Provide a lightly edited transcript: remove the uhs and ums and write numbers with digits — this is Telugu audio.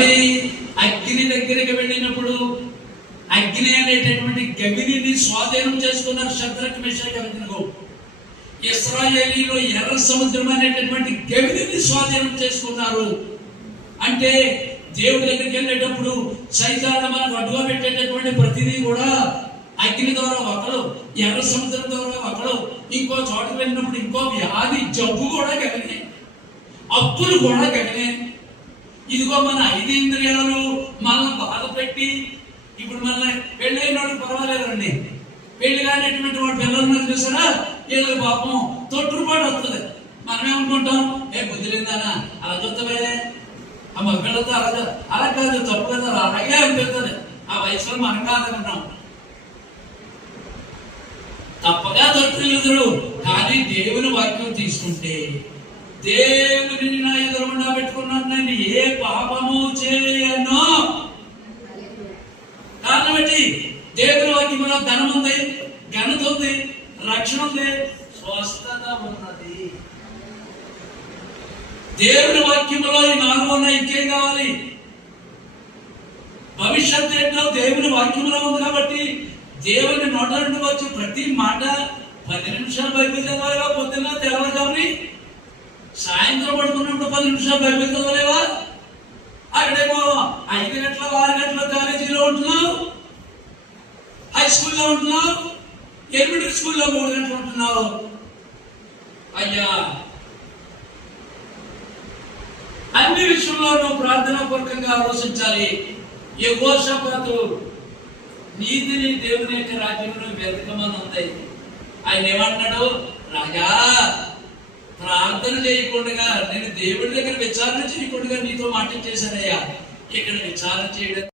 ఏమండి, అగ్ని దగ్గరికి వెళ్ళినప్పుడు అగ్ని అనేటటువంటి గవిని స్వాధీనం చేసుకున్నారు శద్రక్ మేషక్ అబేద్నెగో. ఇశ్రాయేలీలో ఎర్ర సముద్రం అనేటటువంటి గవిని స్వాధీనం చేసుకున్నారు. అంటే దేవుడి దగ్గరికి వెళ్ళేటప్పుడు సైతాన్ని మనకు అడ్డుగా పెట్టేటటువంటి ప్రతిదీ కూడా అగ్ని ద్వారా ఒకడు, ఎర్ర సముద్రం ద్వారా ఒకడు, ఇంకో చోట వెళ్ళినప్పుడు ఇంకో వ్యాధి జబ్బు కూడా గవినే, అప్పులు కూడా గవినే. ఇదిగో మన 5 ఇంద్రియాలు మనల్ని బాధ పెట్టి, ఇప్పుడు మన పెళ్ళైన వాడు పర్వాలేదండి, పెళ్లి కానిటువంటి వాడు పిల్లలు చూసారా, ఏదో పాపం తొట్టుపాటు వస్తుంది. మనమేమనుకుంటాం, బుద్ధి లేదానా అలా చూస్తావే, ఆ మగపిల్లతో అలా కాదు, తప్పు కదా, అలాగే అనిపిస్తుంది. ఆ వయసులో మనం కాదనుకుంటాం, తప్పగా తొట్టులు. కానీ దేవుని వాక్యం తీసుకుంటే, దేవుని నా ఎదురుగుండా పెట్టుకున్నాను, నేను ఏ పాపము చేయను. కారణం ఏంటి? దేవుని వాక్యంలో ధనం ఉంది, ఘనత ఉంది, రక్షణ ఉంది, స్వస్థత ఉన్నది. దేవుని వాక్యంలో ఈ 4 ఉన్నాయి, ఇంకేం కావాలి? భవిష్యత్తు ఏంటో దేవుని వాక్యంలో ఉంది. కాబట్టి దేవుని నోట నుండి వచ్చి ప్రతి మాట 10 నిమిషాలు బైబిల్ చదవలేవా? పొద్దున్న తెల్లవారుజాముని సాయంత్రం పడుకున్నప్పుడు 10 నిమిషాలు బైబిల్ చదవలేవా? అక్కడేమో 5 గంటల 6 గంటల కాలేజీలో ఉంటున్నావు, హై స్కూల్లో ఉంటున్నావు, ఎలిమెంటరీ స్కూల్లో 3 గంటలు ఉంటున్నావు. అయ్యా, అన్ని విషయంలో నువ్వు ప్రార్థనాపూర్వకంగా ఆలోచించాలి. యెహోషాపాతు నీతిని దేవుని యొక్క రాజ్యంలో వెతకమని ఉంది. ఆయన ఏమంటున్నాడు? రాజా, ప్రార్థన చేయకుండా, నేను దేవుడి దగ్గర విచారణ చేయకుండా నీతో మాట చేశానయ్యా. ఇక్కడ విచారణ చేయడం